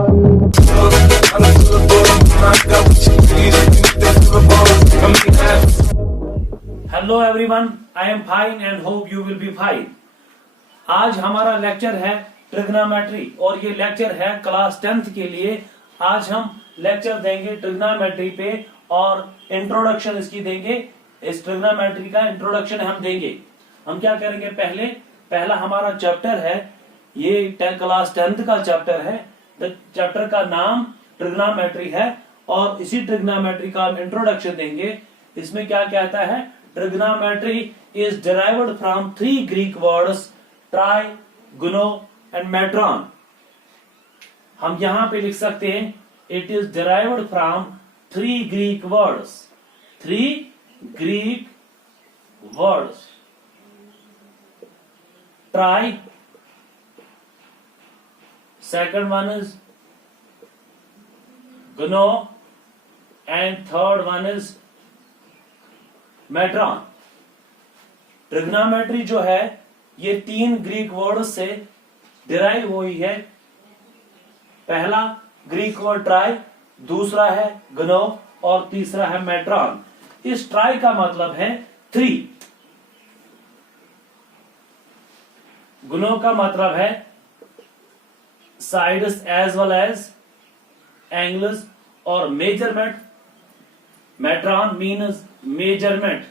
Hello everyone, I am fine and hope you will be fine. आज हमारा lecture है trigonometry और ये लेक्चर है क्लास 10th के लिए। आज हम लेक्चर देंगे ट्रिग्नोमेट्री पे और इंट्रोडक्शन इसकी देंगे। इस ट्रिग्नोमेट्री का इंट्रोडक्शन हम देंगे। हम क्या करेंगे, पहला हमारा चैप्टर है, ये क्लास 10th का चैप्टर है। चैप्टर का नाम ट्रिग्नोमेट्री है और इसी ट्रिग्नोमेट्री का हम इंट्रोडक्शन देंगे। इसमें क्या कहता है, trigonometry is derived from 3 Greek words tri, gono and metron. हम यहां पे लिख सकते हैं it is derived from 3 Greek words, 3 Greek words tri, second one is gno and third one is metron। Trigonometry जो है ये 3 ग्रीक वर्ड से डिराइव हुई है। पहला ग्रीक वर्ड ट्राई, दूसरा है गनो और तीसरा है मेट्रॉन। इस ट्राई का मतलब है 3, गनो का मतलब है sides as well as angles और measurement, metron means measurement।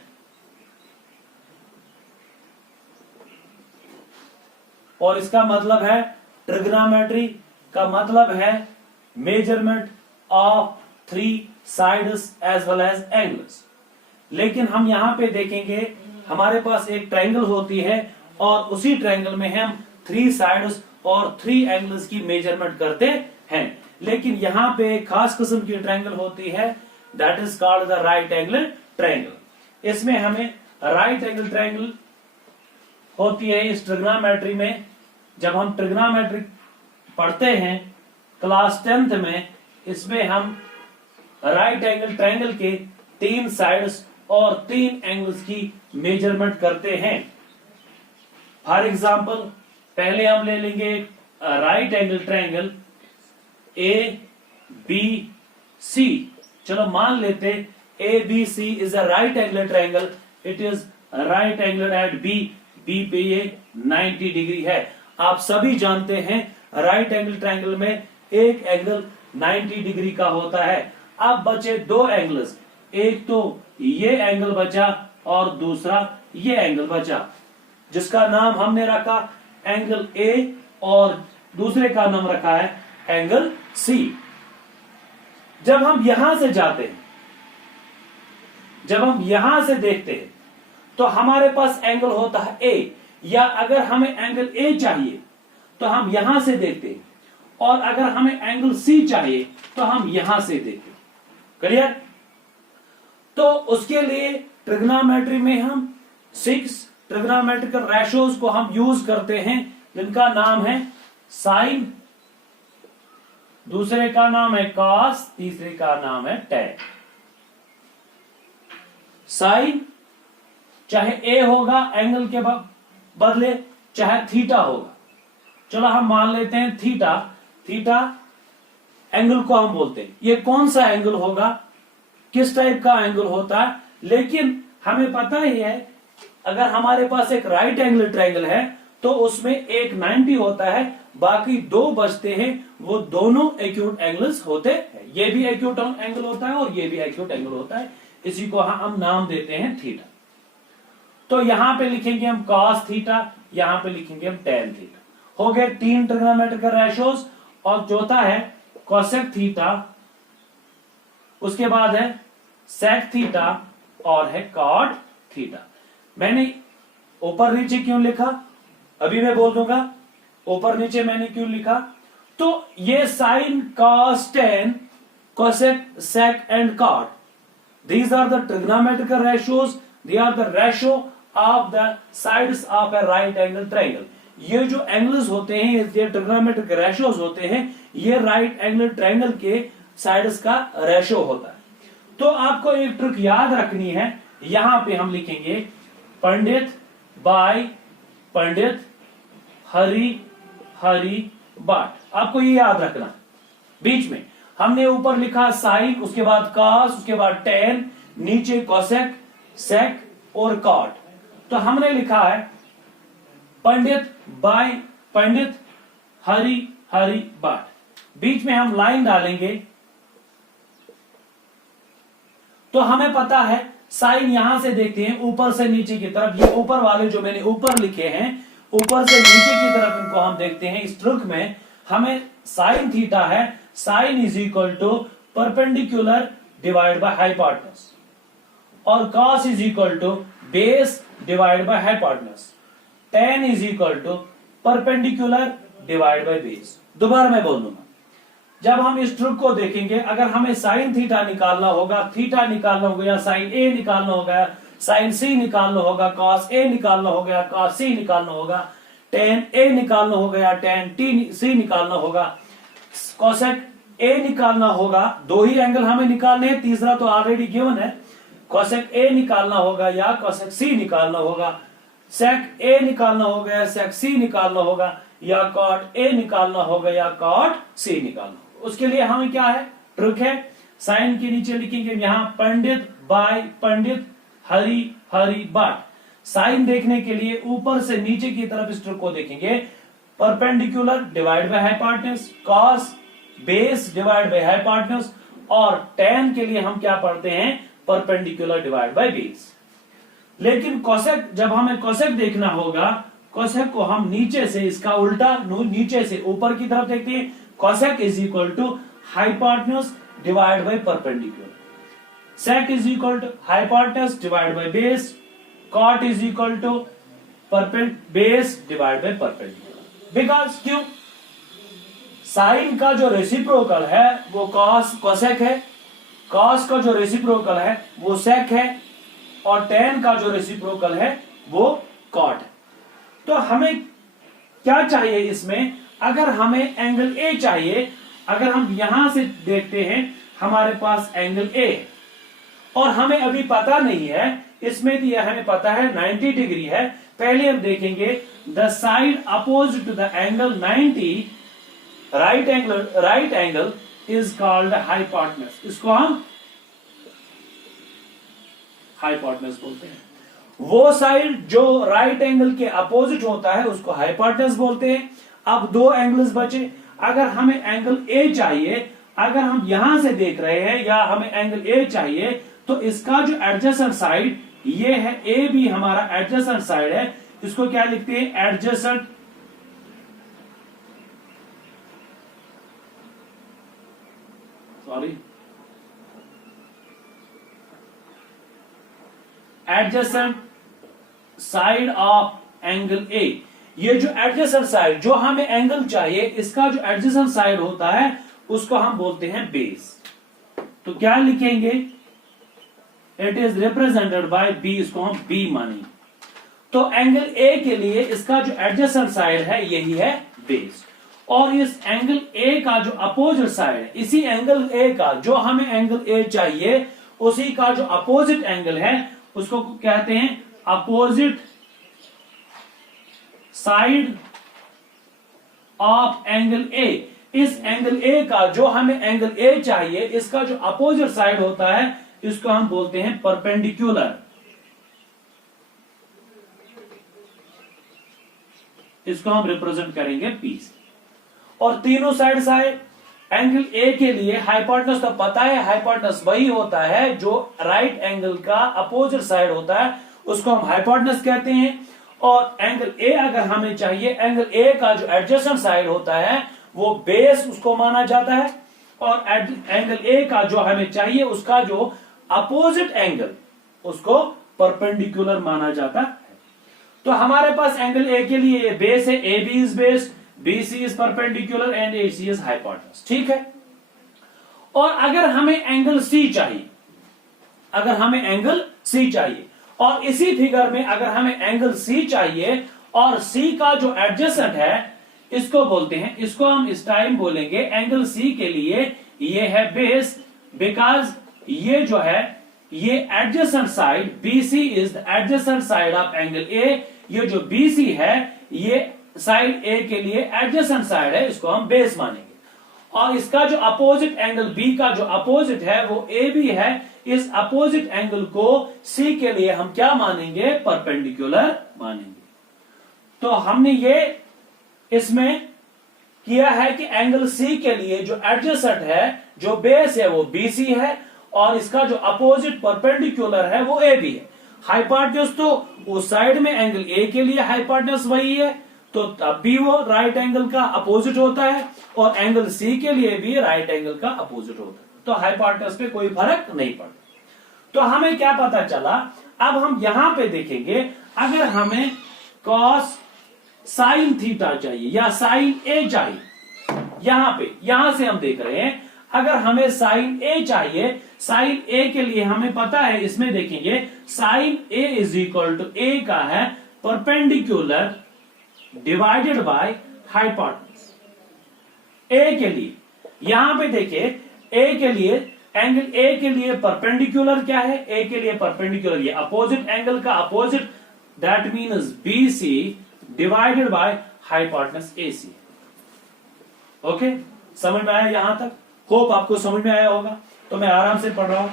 और इसका मतलब है, ट्रिग्नोमेट्री का मतलब है measurement of 3 sides as well as angles। लेकिन हम यहां पे देखेंगे हमारे पास एक ट्रायंगल होती है और उसी ट्रायंगल में हम 3 sides और 3 एंगल्स की मेजरमेंट करते हैं। लेकिन यहाँ पे एक खास किस्म की ट्रायंगल होती है, that is called the right angle triangle. इसमें हमें राइट एंगल ट्रायंगल होती है इस ट्रिग्नोमेट्री में। जब हम ट्रिग्नोमेट्री पढ़ते हैं क्लास 10th में, इसमें हम राइट एंगल ट्रायंगल के 3 साइड्स और 3 एंगल्स की मेजरमेंट करते हैं। फॉर एग्जाम्पल, पहले हम ले लेंगे right angle triangle A B C. चलो मान लेते A B C is a right angle triangle. It is right angle at B, B पे ये 90 डिग्री है। आप सभी जानते हैं राइट एंगल ट्रायंगल में एक एंगल 90 डिग्री का होता है। अब बचे 2 एंगल्स, एक तो ये एंगल बचा और दूसरा ये एंगल बचा, जिसका नाम हमने रखा एंगल ए और दूसरे का नाम रखा है एंगल सी। जब हम यहां से जाते हैं, जब हम यहां से देखते हैं तो हमारे पास एंगल होता है ए, या अगर हमें एंगल ए चाहिए तो हम यहां से देखते हैं, और अगर हमें एंगल सी चाहिए तो हम यहां से देखते हैं। क्लियर? तो उसके लिए ट्रिग्नोमेट्री में हम 6 ट्रिग्नोमेट्रिकल रेशोज को हम यूज करते हैं, जिनका नाम है साइन, दूसरे का नाम है कॉस, तीसरे का नाम है टैन। साइन चाहे ए होगा एंगल के बदले, चाहे थीटा होगा। चलो हम मान लेते हैं थीटा। थीटा एंगल को हम बोलते हैं। ये कौन सा एंगल होगा, किस टाइप का एंगल होता है, लेकिन हमें पता ही है अगर हमारे पास एक राइट एंगल ट्रायंगल है तो उसमें एक 90 होता है, बाकी 2 बचते हैं, वो दोनों एक्यूट एंगल्स होते हैं। ये भी एक्यूट एंगल होता है और ये भी एक्यूट एंगल होता है। इसी को हम नाम देते हैं थीटा। तो यहां पे लिखेंगे हम कॉस थीटा, यहां पे लिखेंगे हम टैन थीटा। हो गए 3 ट्रिग्नोमेट्रिकल रेशोज। और चौथा है कोसेक थीटा, उसके बाद है सेक थीटा और है कॉट थीटा। मैंने ऊपर नीचे क्यों लिखा, अभी मैं बोल दूंगा ऊपर नीचे मैंने क्यों लिखा। तो ये sine, cos, tan, cosec, sec and cot, these are the trigonometrical ratios, they are the ratio of the sides of a right angle triangle। ये जो एंगल्स होते हैं, ये ट्रिग्नोमेट्रिक रेशियोज होते हैं, ये राइट एंगल ट्रायंगल के साइड्स का रेशियो होता है। तो आपको एक ट्रिक याद रखनी है, यहां पे हम लिखेंगे पंडित बाय पंडित, हरि हरि बाट। आपको ये याद रखना। बीच में हमने ऊपर लिखा साइन, उसके बाद कॉस, उसके बाद टेन, नीचे कोसेक, सेक और कॉट। तो हमने लिखा है पंडित बाय पंडित, हरि हरि बाट। बीच में हम लाइन डालेंगे तो हमें पता है साइन यहां से देखते हैं ऊपर से नीचे की तरफ। ये ऊपर वाले जो मैंने ऊपर लिखे हैं, ऊपर से नीचे की तरफ इनको हम देखते हैं। इस ट्रिक में हमें साइन थीटा है, sine is equal to perpendicular divide by hypotenuse, और cos is equal to base divide by hypotenuse, tan is equal to perpendicular divide by base. दोबारा मैं बोल दूंगा, जब हम इस ट्रिक को देखेंगे, अगर हमें साइन थीटा निकालना होगा, थीटा निकालना होगा, या साइन ए निकालना होगा, साइन सी निकालना होगा, कॉस ए निकालना होगा, कॉस सी निकालना होगा, टेन ए निकालना होगा या टेन टी सी निकालना होगा, कोसेक ए निकालना होगा। दो ही एंगल हमें निकालने हैं, तीसरा तो ऑलरेडी गिवन है। कोसेक ए निकालना होगा या कोसेक सी निकालना होगा, सेक ए निकालना होगा या सेक सी निकालना होगा, या कॉट ए निकालना होगा या कॉट सी निकालना होगा। उसके लिए हमें क्या है, ट्रिक है, साइन के नीचे लिखेंगे यहां पंडित बाय पंडित, हरि हरि बाट। साइन देखने के लिए ऊपर से नीचे की तरफ इस ट्रिक को देखेंगे, perpendicular divide by hypotenuse, cos base divide by hypotenuse, और टेन के लिए हम क्या पढ़ते हैं, परपेंडिकुलर डिवाइड बाय बेस। लेकिन कोसेक, जब हमें कोसेक देखना होगा, कोसेक को हम नीचे से, इसका उल्टा नीचे से ऊपर की तरफ देखते हैं। Cosec is equal to hypotenuse divide by perpendicular, sec is equal to hypotenuse divide by base, cot is equal to base divide by perpendicular. Because क्यों, साइन का जो रेसिप्रोकल है वो कोसेक है, कॉस का जो रेसिप्रोकल है वो सेक है, और टेन का जो रेसिप्रोकल है वो कॉट है। तो हमें क्या चाहिए इसमें, अगर हमें एंगल ए चाहिए, अगर हम यहां से देखते हैं हमारे पास एंगल ए, और हमें अभी पता नहीं है, इसमें दिया हमें पता है 90 डिग्री है। पहले हम देखेंगे the side opposite to the angle 90, right angle is called hypotenuse. इसको हम हाइपोटेनस बोलते हैं। वो साइड जो राइट एंगल के अपोजिट होता है उसको हाइपोटेनस बोलते हैं। अब दो एंगल्स बचे, अगर हमें एंगल ए चाहिए, अगर हम यहां से देख रहे हैं या हमें एंगल ए चाहिए, तो इसका जो एडजेसेंट साइड ये है, ए भी हमारा एडजेसेंट साइड है, इसको क्या लिखते हैं, adjacent adjacent side of angle A. ये जो एडजेसेंट साइड, जो हमें एंगल चाहिए, इसका जो एडजेसेंट साइड होता है उसको हम बोलते हैं बेस। तो क्या लिखेंगे, it is represented by B, इसको हम बी मानेंगे। तो एंगल ए के लिए इसका जो एडजेसेंट साइड है यही है बेस, और इस एंगल ए का जो अपोजिट साइड है, इसी एंगल ए का जो हमें एंगल ए चाहिए, उसी का जो अपोजिट एंगल है उसको कहते हैं opposite side of angle A. इस एंगल ए का, जो हमें एंगल ए चाहिए, इसका जो अपोजिट साइड होता है इसको हम बोलते हैं परपेंडिकुलर। इसको हम रिप्रेजेंट करेंगे पी से। और तीनों साइड आए। एंगल ए के लिए हाइपोटेनस तो पता है, हाइपोटेनस वही होता है जो राइट एंगल का अपोजिट साइड होता है, उसको हम हाइपोटेनस कहते हैं। और एंगल ए अगर हमें चाहिए, एंगल ए का जो एडजेसेंट साइड होता है वो बेस उसको माना जाता है, और एंगल ए का जो हमें चाहिए उसका जो अपोजिट एंगल उसको परपेंडिकुलर माना जाता है। तो हमारे पास एंगल ए के लिए बेस है, A B is base, BC is perpendicular and AC is hypotenuse. ठीक है। और अगर हमें एंगल C चाहिए, अगर हमें एंगल C चाहिए, और इसी फिगर में अगर हमें एंगल C चाहिए और C का जो एडजेसेंट है इसको बोलते हैं, इसको हम इस टाइम बोलेंगे एंगल C के लिए ये है बेस, बिकॉज ये जो है ये adjacent side BC is the adjacent side of angle A। ये जो BC है ये साइड A के लिए एडजेसेंट साइड है, इसको हम बेस मानेंगे। और इसका जो अपोजिट एंगल बी का जो अपोजिट है वो ए बी है, इस अपोजिट एंगल को सी के लिए हम क्या मानेंगे, परपेंडिकुलर मानेंगे। तो हमने ये इसमें किया है कि एंगल सी के लिए जो एडजेसेंट है, जो बेस है वो बीसी है, और इसका जो अपोजिट परपेंडिकुलर है वो ए बी है। हाइपोटेन्यूज तो उस साइड में एंगल ए के लिए हाइपोटेन्यूज वही है, तो तब भी वो राइट एंगल का अपोजिट होता है, और एंगल सी के लिए भी राइट एंगल का अपोजिट होता है, तो हाइपोटेन्यूज पे कोई फर्क नहीं पड़ता। तो हमें क्या पता चला, अब हम यहां पे देखेंगे, अगर हमें कॉस साइन थीटा चाहिए या साइन ए चाहिए, यहां से हम देख रहे हैं, अगर हमें साइन ए चाहिए, साइन ए के लिए हमें पता है, इसमें देखेंगे sine A is equal to A का है perpendicular divided by hypotenuse. A के लिए यहां पे देखिए, ए के लिए एंगल ए के लिए परपेंडिकुलर क्या है, ए के लिए परपेंडिकुलर ये अपोजिट एंगल का opposite, that means B C divided by hypotenuse A C. Okay, समझ में आया यहां तक? होप आपको समझ में आया होगा। तो मैं आराम से पढ़ रहा हूं।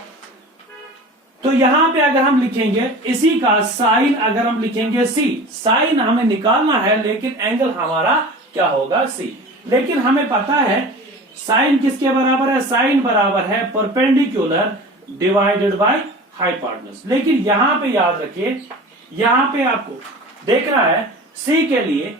तो यहां पे अगर हम लिखेंगे इसी का साइन, अगर हम लिखेंगे सी, साइन हमें निकालना है, लेकिन एंगल हमारा क्या होगा, सी। लेकिन हमें पता है साइन किसके बराबर है, साइन बराबर है परपेंडिकुलर डिवाइडेड बाय हाइपोटेन्यूज। लेकिन यहां पे याद रखिए, यहां पे आपको देखना है सी के लिए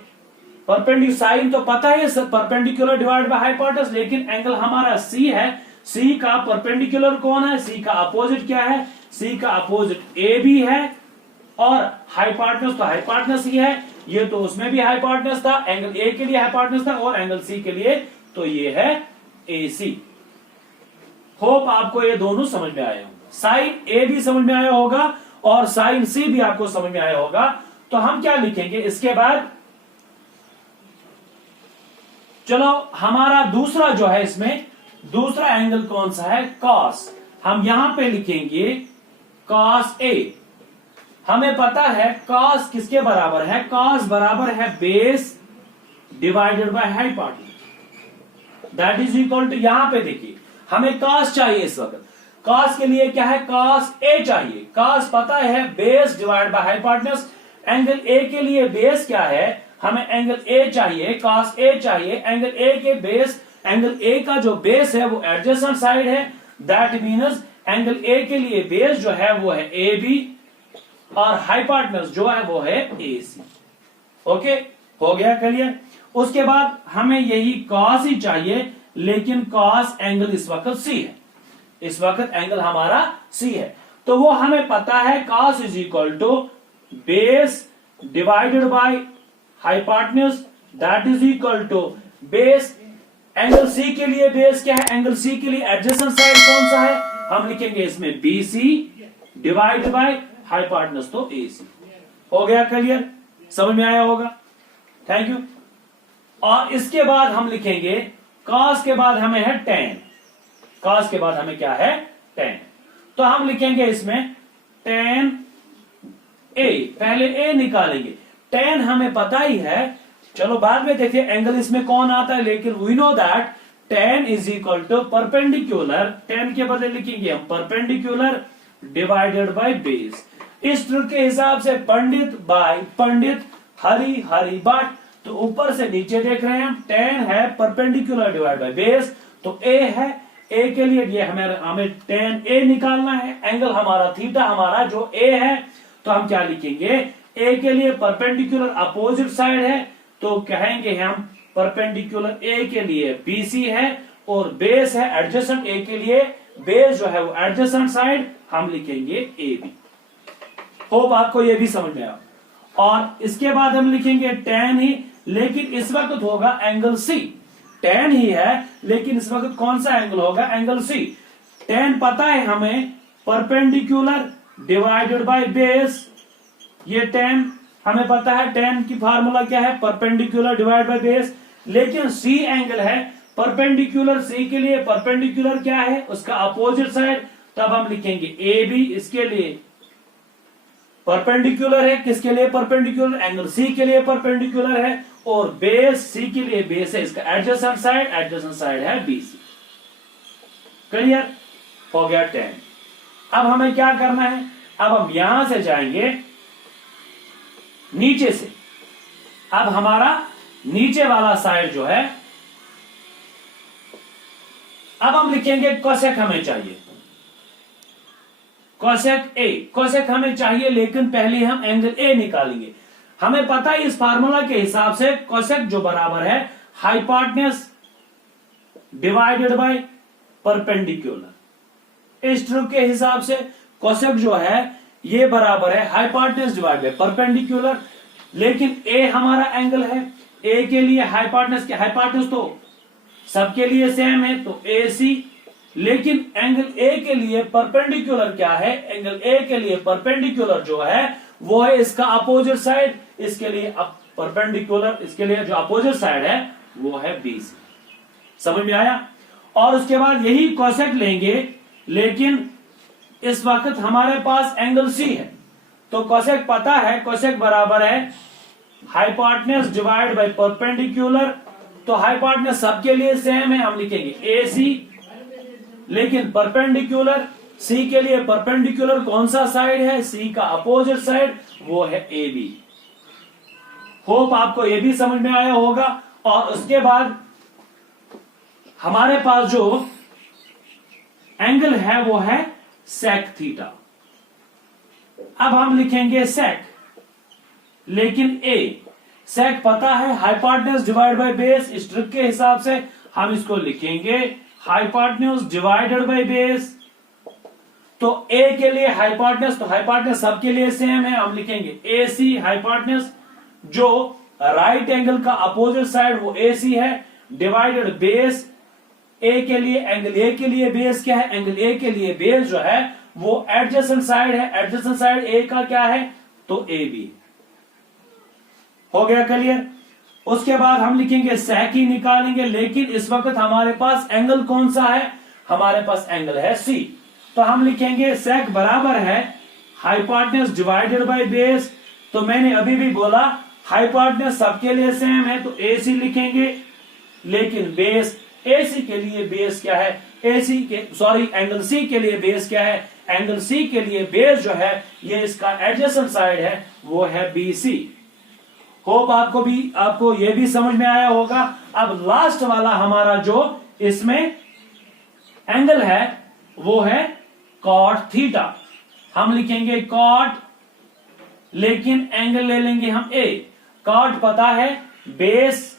परपेंडिकुलर, साइन तो पता है परपेंडिकुलर डिवाइड बाय हाइपोटेन्यूज, लेकिन एंगल हमारा सी है। सी का परपेंडिकुलर कौन है, सी का अपोजिट क्या है, सी का अपोजिट ए बी है, और हाइपोटेन्यूज तो हाइपोटेन्यूज ही है, ये तो उसमें भी हाइपोटेन्यूज था, एंगल ए के लिए हाइपोटेन्यूज था, और एंगल सी के लिए तो ये है ए सी। होप आपको ये दोनों समझ में आए होंगे, साइन ए भी समझ में आया होगा और साइन सी भी आपको समझ में आया होगा। तो हम क्या लिखेंगे इसके बाद, चलो हमारा दूसरा जो है, इसमें दूसरा एंगल कौन सा है, कॉस। हम यहां पे लिखेंगे कॉस ए। हमें पता है कॉस किसके बराबर है, कॉस बराबर है base divided by hypotenuse, that is equal to, यहां पे देखिए हमें कॉस चाहिए इस वक्त, कॉस के लिए क्या है, कॉस ए चाहिए। कॉस पता है base divide by hypotenuse, angle A के लिए बेस क्या है, हमें एंगल ए चाहिए, कॉस ए चाहिए। एंगल ए के बेस, एंगल ए का जो बेस है वो एडजेसेंट साइड है, दैट मीन्स एंगल ए के लिए बेस जो है वो है ए बी, और हाइपोटेन्यूज जो है वो है ए सी। ओके, हो गया क्लियर? उसके बाद हमें यही कॉस ही चाहिए, लेकिन कॉस एंगल इस वक्त सी है, इस वक्त एंगल हमारा सी है, तो वो हमें पता है cos is equal to base divided by hypotenuse, that is equal to base, angle C के लिए बेस क्या है, एंगल सी के लिए एडजेसेंट साइड कौन सा है, हम लिखेंगे इसमें B C divide by hypotenuse तो ए सी। हो गया क्लियर? समझ में आया होगा? Thank you. और इसके बाद हम लिखेंगे कॉस के बाद हमें है टेन, कॉस के बाद हमें क्या है, टेन। तो हम लिखेंगे इसमें टेन ए, पहले ए निकालेंगे, टेन हमें पता ही है, चलो बाद में देखिए एंगल इसमें कौन आता है, लेकिन we know that tan is equal to perpendicular, tan के बदले लिखेंगे हम परपेंडिकुलर डिवाइडेड बाय बेस। इस ट्रिक के हिसाब से पंडित हरि हरि भट्ट, तो ऊपर से नीचे देख रहे हैं हम, टेन है परपेंडिकुलर डिवाइड बाय बेस, तो ए है, ए के लिए ये हमें टेन ए निकालना है, एंगल हमारा थीटा हमारा जो ए है, तो हम क्या लिखेंगे, ए के लिए परपेंडिकुलर अपोजिट साइड है, तो कहेंगे हम परपेंडिकुलर ए के लिए बीसी है, और बेस है एडजेसेंट ए के लिए, बेस जो है वो एडजेसेंट साइड, हम लिखेंगे ए बी। होप आपको ये भी समझ में आया। और इसके बाद हम लिखेंगे टेन ही, लेकिन इस वक्त होगा एंगल सी, टेन ही है लेकिन इस वक्त कौन सा एंगल होगा, एंगल सी। टेन पता है हमें परपेंडिकुलर डिवाइडेड बाय बेस, ये टेन हमें पता है, टेन की फार्मूला क्या है, परपेंडिकुलर डिवाइड बाय बेस, लेकिन सी एंगल है परपेंडिकुलर, सी के लिए परपेंडिकुलर क्या है, उसका अपोजिट साइड, तब हम लिखेंगे ए बी, इसके लिए परपेंडिकुलर है, किसके लिए परपेंडिकुलर, एंगल सी के लिए परपेंडिकुलर है, और बेस सी के लिए बेस है इसका एडजेसेंट साइड है बीसी। क्लियर हो गया 10। अब हमें क्या करना है, अब हम यहां से जाएंगे नीचे से। अब हमारा नीचे वाला साइड जो है, अब हम लिखेंगे कोसेक हमें चाहिए, कोसेक हमें चाहिए, लेकिन पहले हम एंगल ए निकालेंगे। हमें पता है इस फार्मूला के हिसाब से कोसेक जो बराबर है हाइपोटेन्यूज डिवाइडेड बाय परपेंडिकुलर। इस ट्रिक के हिसाब से कोसेक जो है ये बराबर है हाइपोटेन्यूज डिवाइड बाय परपेंडिकुलर, लेकिन ए हमारा एंगल है, ए के लिए हाइपोटेन्यूज तो सबके लिए सेम है तो ए सी, लेकिन एंगल ए के लिए परपेंडिकुलर क्या है, एंगल ए के लिए परपेंडिकुलर जो है वो है इसका अपोजिट साइड, इसके लिए परपेंडिकुलर, इसके लिए जो अपोजिट साइड है वो है बी सी। समझ में आया। और उसके बाद यही कोसेक लेंगे, लेकिन इस वक्त हमारे पास एंगल सी है तो कोसेक पता है, कोसेक बराबर है हाइपोटेन्यूज डिवाइड बाय परपेंडिकुलर। तो हाइपोटेन्यूज सबके लिए सेम है, हम लिखेंगे ए सी, लेकिन परपेंडिकुलर सी के लिए परपेंडिकुलर कौन सा साइड है, सी का अपोजिट साइड वो है ए बी। होप आपको ये भी समझ में आया होगा। और उसके बाद हमारे पास जो एंगल है वो है सेक थीटा। अब हम लिखेंगे सेक, लेकिन ए सेक पता है हाइपोटेन्यूज डिवाइड बाय बेस, इस ट्रिक के हिसाब से हम इसको लिखेंगे हाइपोटेन्यूज डिवाइडेड बाय बेस। तो ए के लिए हाइपोटेन्यूज, तो हाइपोटेन्यूज सबके लिए सेम है, हम लिखेंगे ए सी हाइपोटेन्यूज, जो राइट एंगल का अपोजिट साइड वो ए सी है, डिवाइडेड बेस। ए के लिए एंगल ए के लिए बेस क्या है, एंगल ए के लिए बेस जो है वो एडजेसेंट साइड है, एडजेसेंट साइड ए का क्या है तो ए बी। हो गया क्लियर। उसके बाद हम लिखेंगे सेक ही निकालेंगे, लेकिन इस वक्त हमारे पास एंगल कौन सा है, हमारे पास एंगल है सी। तो हम लिखेंगे सेक बराबर है हाइपोटेन्यूज डिवाइडेड बाय बेस। तो मैंने अभी भी बोला हाइपोटेन्यूज सबके लिए सेम है तो ए सी लिखेंगे, लेकिन बेस ए सी के लिए बेस क्या है, एंगल सी के लिए बेस क्या है, एंगल सी के लिए बेस जो है ये इसका एडजेसेंट साइड है वो है बी सी। होप आपको ये भी समझ में आया होगा। अब लास्ट वाला हमारा जो इसमें एंगल है वो है कॉट थीटा। हम लिखेंगे कॉट, लेकिन एंगल ले लेंगे हम ए। कॉट पता है बेस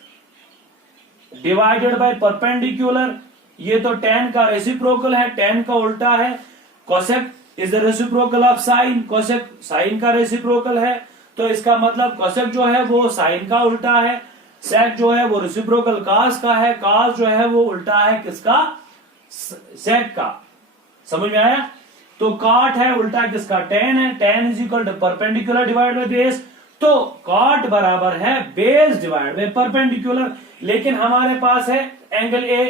डिवाइडेड बाय परपेंडिकुलर, ये तो tan का रेसिप्रोकल है, tan का उल्टा है। Cosec is the reciprocal of sine, cosec sine का रेसिप्रोकल है, तो इसका मतलब कोसेक जो है वो साइन का उल्टा है। सेक जो है वो रेसिप्रोकल कास का है, कास जो है वो उल्टा है किसका, सेक का। समझ में आया। तो कॉट है उल्टा किसका, tan है, tan is equal to perpendicular divide by base. तो कॉट बराबर है बेस डिवाइड बाय परपेंडिकुलर, लेकिन हमारे पास है एंगल ए,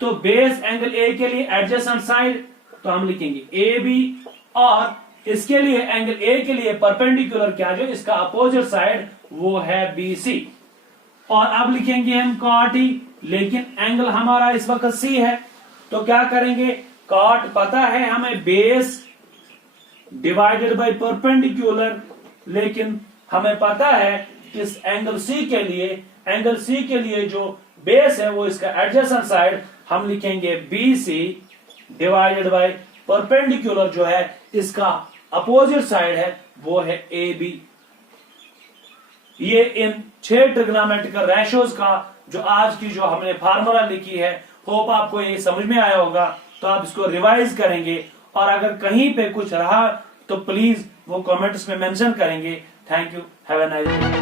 तो बेस एंगल ए के लिए एडजेसेंट साइड तो हम लिखेंगे ए बी, और इसके लिए एंगल ए के लिए परपेंडिकुलर क्या जो इसका अपोजिट साइड वो है बी सी। और अब लिखेंगे हम कॉट ही, लेकिन एंगल हमारा इस वक्त सी है तो क्या करेंगे, कॉट पता है हमें बेस डिवाइडेड बाय परपेंडिकुलर, लेकिन हमें पता है कि इस एंगल सी के लिए जो बेस है वो इसका एडजेसेंट साइड हम लिखेंगे B C divided by perpendicular जो है इसका अपोजिट साइड है वो है ए बी। ये इन 6 ट्रिग्नोमेट्रिकल रेशियोज का जो आज की जो हमने फार्मूला लिखी है, होप आपको ये समझ में आया होगा। तो आप इसको रिवाइज करेंगे, और अगर कहीं पे कुछ रहा तो प्लीज वो कमेंट्स में मेंशन करेंगे। Thank you, have a nice day.